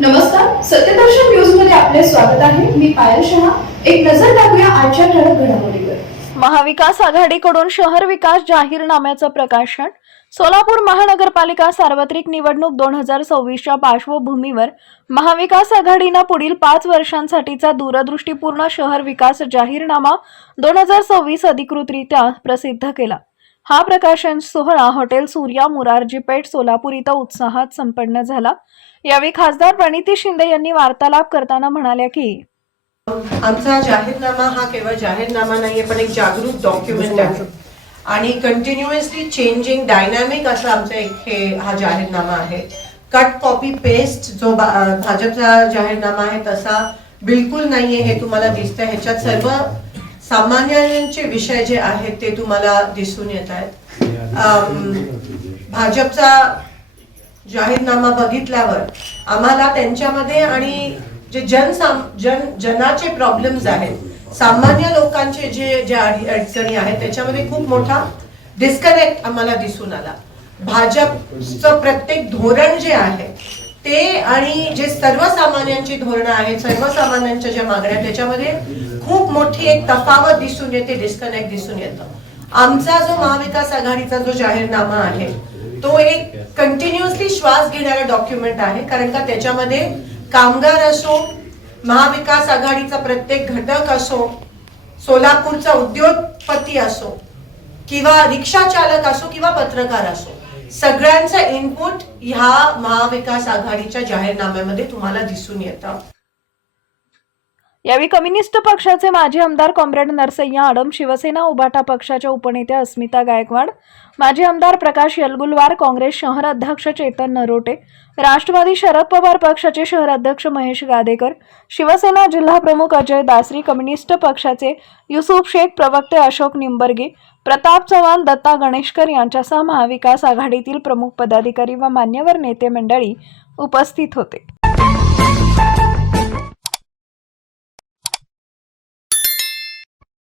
नमस्कार, सत्यदर्शन न्यूज मध्ये आपले स्वागत आहे. मी पायल शहा. एक नजर टाकूया आजच्या ठळक घडामोडीवर. महाविकास आघाडीकडून शहर विकास जाहीरनाम्याचं प्रकाशन. सोलापूर महानगरपालिका सार्वत्रिक निवडणूक 2026च्या पार्श्वभूमीवर महाविकास आघाडीनं पुढील 5 वर्षांसाठीचा दूरदृष्टीपूर्ण शहर विकास जाहीरनामा 2026 अधिकृतरित्या प्रसिद्ध केला. हा प्रकाशन सोहळा हॉटेल सूर्या मुरारजी पेठ सोलापूर इथं उत्साहात संपन्न झाला. यावेळी खासदार प्रणिती शिंदे यांनी वार्तालाप करताना म्हणाल्या की आमचा जाहीरनामा हा केवळ जाहीरनामा नाहीये, पण एक जागरूक डॉक्युमेंट आहे आणि कंटिन्युअसली चेंजिंग डायनॅमिक असा आमचा हा जाहीरनामा आहे. कट कॉपी पेस्ट जो भाजपचा जाहीरनामा आहे तसा बिलकुल नाहीये, हे तुम्हाला दिसतं. ह्याच्यात सर्व सामान्यांचे विषय जे आहेत ते तुम्हाला दिसून येत आहेत. भाजपचा जाहीरनामा बघितल्यावर आम्हाला त्यांच्यामध्ये आणि जे जनाचे प्रॉब्लेम्स आहेत, सामान्य लोकांचे जे अडचणी आहेत त्याच्यामध्ये खूप मोठा डिस्कनेक्ट आम्हाला दिसून आला. भाजपचं प्रत्येक धोरण जे आहे ते आणि जे सर्वसामान्यांची धोरणं आहेत, सर्वसामान्यांच्या ज्या मागण्या, त्याच्यामध्ये खूप मोठी एक तफावत दिसून येते, डिस्कनेक्ट दिसून येतं. आमचा जो महाविकास आघाडीचा जो जाहीरनामा आहे तो एक कंटिन्युअसली श्वास घेणारा डॉक्युमेंट आहे, कारण का त्याच्यामध्ये कामगार असो, महाविकास आघाडीचा प्रत्येक घटक असो, सोलापूरचा उद्योगपती असो किंवा रिक्षा चालक असो किंवा पत्रकार असो, सगळ्यांचा इनपुट ह्या महाविकास आघाडीच्या जाहीरनाम्यामध्ये तुम्हाला दिसून येतं. यावेळी कम्युनिस्ट पक्षाचे माजी आमदार कॉम्रेड नरसय्या आडम, शिवसेना उभाटा पक्षाच्या उपनेत्या अस्मिता गायकवाड, माजी आमदार प्रकाश यलगुलवार, काँग्रेस शहर अध्यक्ष चेतन नरोटे, राष्ट्रवादी शरद पवार पक्षाचे शहर अध्यक्ष महेश गादेकर, शिवसेना जिल्हा प्रमुख अजय दासरी, कम्युनिस्ट पक्षाचे युसुफ शेख, प्रवक्ते अशोक निंबर्गे, प्रताप चव्हाण, दत्ता गणेशकर यांच्यासह महाविकास आघाडीतील प्रमुख पदाधिकारी व मान्यवर नेते मंडळी उपस्थित होते.